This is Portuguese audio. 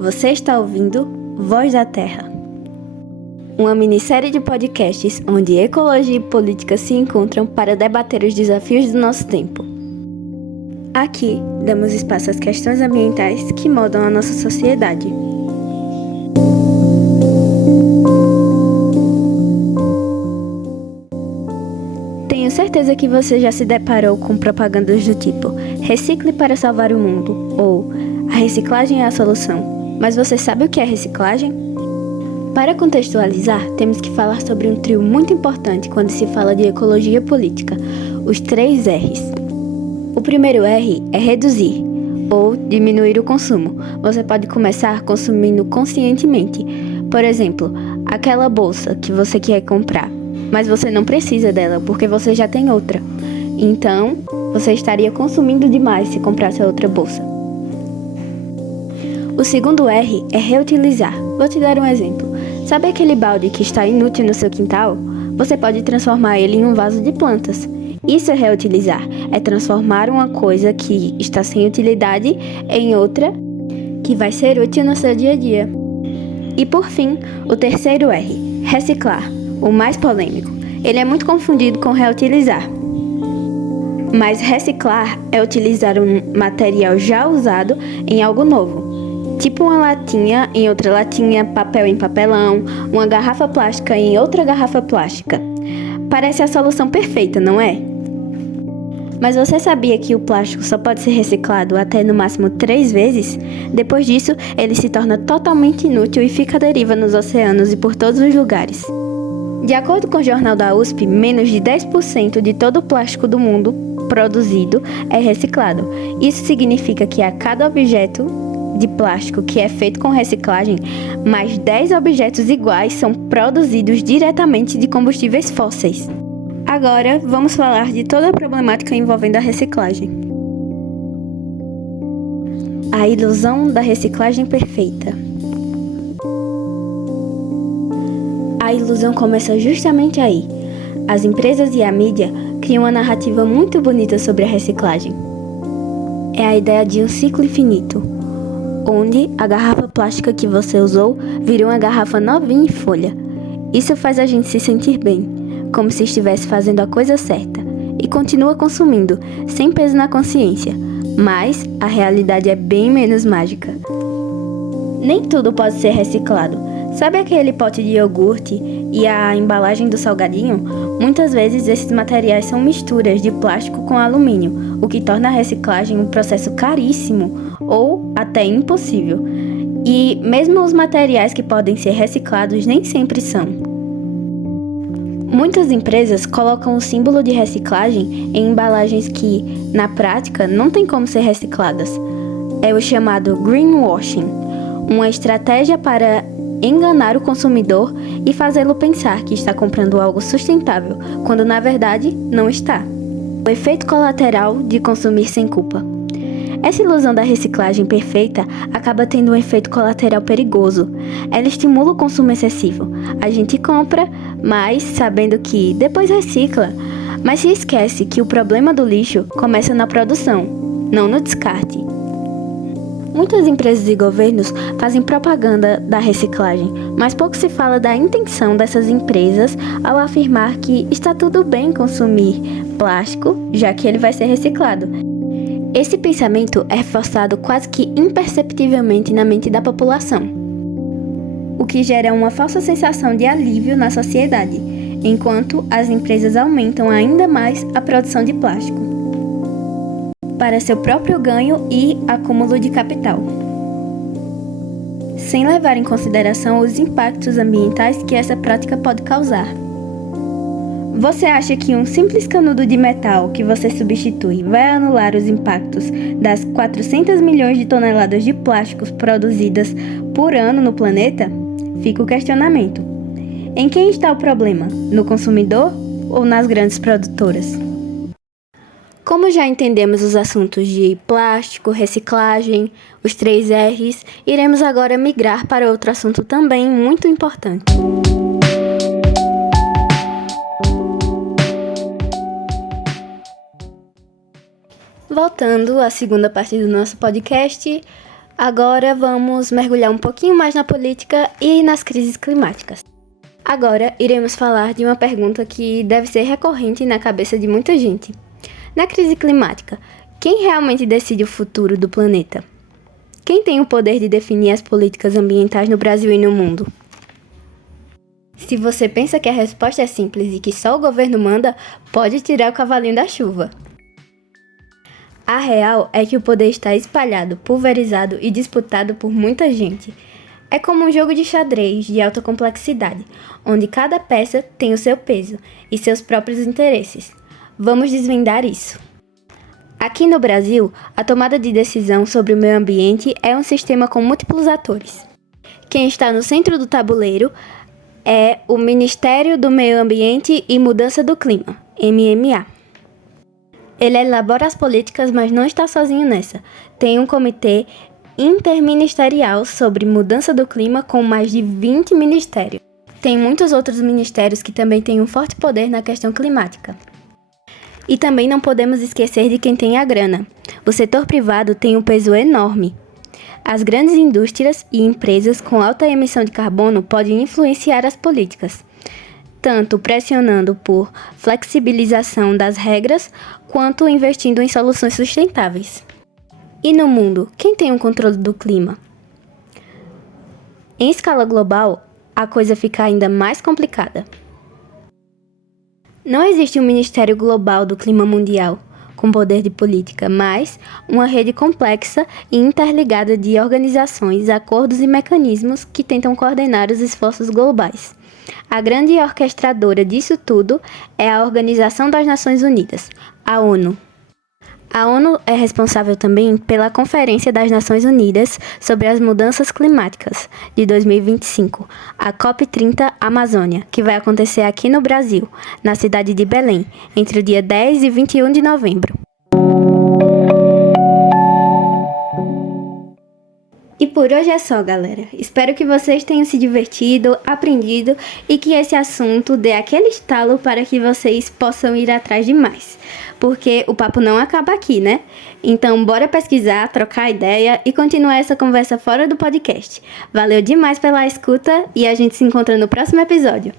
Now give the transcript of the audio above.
Você está ouvindo Voz da Terra, uma minissérie de podcasts onde ecologia e política se encontram para debater os desafios do nosso tempo. Aqui, damos espaço às questões ambientais que moldam a nossa sociedade. Tenho certeza que você já se deparou com propagandas do tipo "recicle para salvar o mundo" ou "a reciclagem é a solução". Mas você sabe o que é reciclagem? Para contextualizar, temos que falar sobre um trio muito importante quando se fala de ecologia política, os 3 R's. O primeiro R é reduzir, ou diminuir o consumo. Você pode começar consumindo conscientemente. Por exemplo, aquela bolsa que você quer comprar, mas você não precisa dela porque você já tem outra. Então, você estaria consumindo demais se comprasse a outra bolsa. O segundo R é reutilizar. Vou te dar um exemplo. Sabe aquele balde que está inútil no seu quintal? Você pode transformar ele em um vaso de plantas. Isso é reutilizar. É transformar uma coisa que está sem utilidade em outra que vai ser útil no seu dia a dia. E por fim, o terceiro R, reciclar, o mais polêmico. Ele é muito confundido com reutilizar. Mas reciclar é utilizar um material já usado em algo novo. Tipo uma latinha em outra latinha, papel em papelão, uma garrafa plástica em outra garrafa plástica. Parece a solução perfeita, não é? Mas você sabia que o plástico só pode ser reciclado até no máximo 3 vezes? Depois disso, ele se torna totalmente inútil e fica à deriva nos oceanos e por todos os lugares. De acordo com o jornal da USP, menos de 10% de todo o plástico do mundo produzido é reciclado. Isso significa que a cada objeto de plástico que é feito com reciclagem, mais 10 objetos iguais são produzidos diretamente de combustíveis fósseis. Agora, vamos falar de toda a problemática envolvendo a reciclagem. A ilusão da reciclagem perfeita. A ilusão começa justamente aí. As empresas e a mídia criam uma narrativa muito bonita sobre a reciclagem. É a ideia de um ciclo infinito, onde a garrafa plástica que você usou vira uma garrafa novinha em folha. Isso faz a gente se sentir bem, como se estivesse fazendo a coisa certa, e continua consumindo, sem peso na consciência. Mas a realidade é bem menos mágica. Nem tudo pode ser reciclado. Sabe aquele pote de iogurte e a embalagem do salgadinho? Muitas vezes esses materiais são misturas de plástico com alumínio, o que torna a reciclagem um processo caríssimo ou até impossível. E mesmo os materiais que podem ser reciclados nem sempre são. Muitas empresas colocam o símbolo de reciclagem em embalagens que, na prática, não tem como ser recicladas. É o chamado greenwashing, uma estratégia para enganar o consumidor e fazê-lo pensar que está comprando algo sustentável, quando na verdade não está. O efeito colateral de consumir sem culpa. Essa ilusão da reciclagem perfeita acaba tendo um efeito colateral perigoso. Ela estimula o consumo excessivo. A gente compra, mas sabendo que depois recicla. Mas se esquece que o problema do lixo começa na produção, não no descarte. Muitas empresas e governos fazem propaganda da reciclagem, mas pouco se fala da intenção dessas empresas ao afirmar que está tudo bem consumir plástico, já que ele vai ser reciclado. Esse pensamento é reforçado quase que imperceptivelmente na mente da população, o que gera uma falsa sensação de alívio na sociedade, enquanto as empresas aumentam ainda mais a produção de plástico para seu próprio ganho e acúmulo de capital, sem levar em consideração os impactos ambientais que essa prática pode causar. Você acha que um simples canudo de metal que você substitui vai anular os impactos das 400 milhões de toneladas de plásticos produzidas por ano no planeta? Fica o questionamento. Em quem está o problema? No consumidor ou nas grandes produtoras? Como já entendemos os assuntos de plástico, reciclagem, os 3 R's, iremos agora migrar para outro assunto também muito importante. Voltando à segunda parte do nosso podcast, Agora vamos mergulhar um pouquinho mais na política e nas crises climáticas. Agora iremos falar de uma pergunta que deve ser recorrente na cabeça de muita gente. Na crise climática, quem realmente decide o futuro do planeta? Quem tem o poder de definir as políticas ambientais no Brasil e no mundo? Se você pensa que a resposta é simples e que só o governo manda, pode tirar o cavalinho da chuva. A real é que o poder está espalhado, pulverizado e disputado por muita gente. É como um jogo de xadrez de alta complexidade, onde cada peça tem o seu peso e seus próprios interesses. Vamos desvendar isso. Aqui no Brasil, a tomada de decisão sobre o meio ambiente é um sistema com múltiplos atores. Quem está no centro do tabuleiro é o Ministério do Meio Ambiente e Mudança do Clima, MMA. Ele elabora as políticas, mas não está sozinho nessa. Tem um comitê interministerial sobre mudança do clima com mais de 20 ministérios. Tem muitos outros ministérios que também têm um forte poder na questão climática. E também não podemos esquecer de quem tem a grana. O setor privado tem um peso enorme. As grandes indústrias e empresas com alta emissão de carbono podem influenciar as políticas, tanto pressionando por flexibilização das regras, quanto investindo em soluções sustentáveis. E no mundo, quem tem o controle do clima? Em escala global, a coisa fica ainda mais complicada. Não existe um Ministério Global do Clima Mundial, com poder de política, mas uma rede complexa e interligada de organizações, acordos e mecanismos que tentam coordenar os esforços globais. A grande orquestradora disso tudo é a Organização das Nações Unidas, a ONU. A ONU é responsável também pela Conferência das Nações Unidas sobre as Mudanças Climáticas de 2025, a COP30 Amazônia, que vai acontecer aqui no Brasil, na cidade de Belém, entre o dia 10 e 21 de novembro. E por hoje é só, galera. Espero que vocês tenham se divertido, aprendido e que esse assunto dê aquele estalo para que vocês possam ir atrás de mais. Porque o papo não acaba aqui, né? Então bora pesquisar, trocar ideia e continuar essa conversa fora do podcast. Valeu demais pela escuta e a gente se encontra no próximo episódio.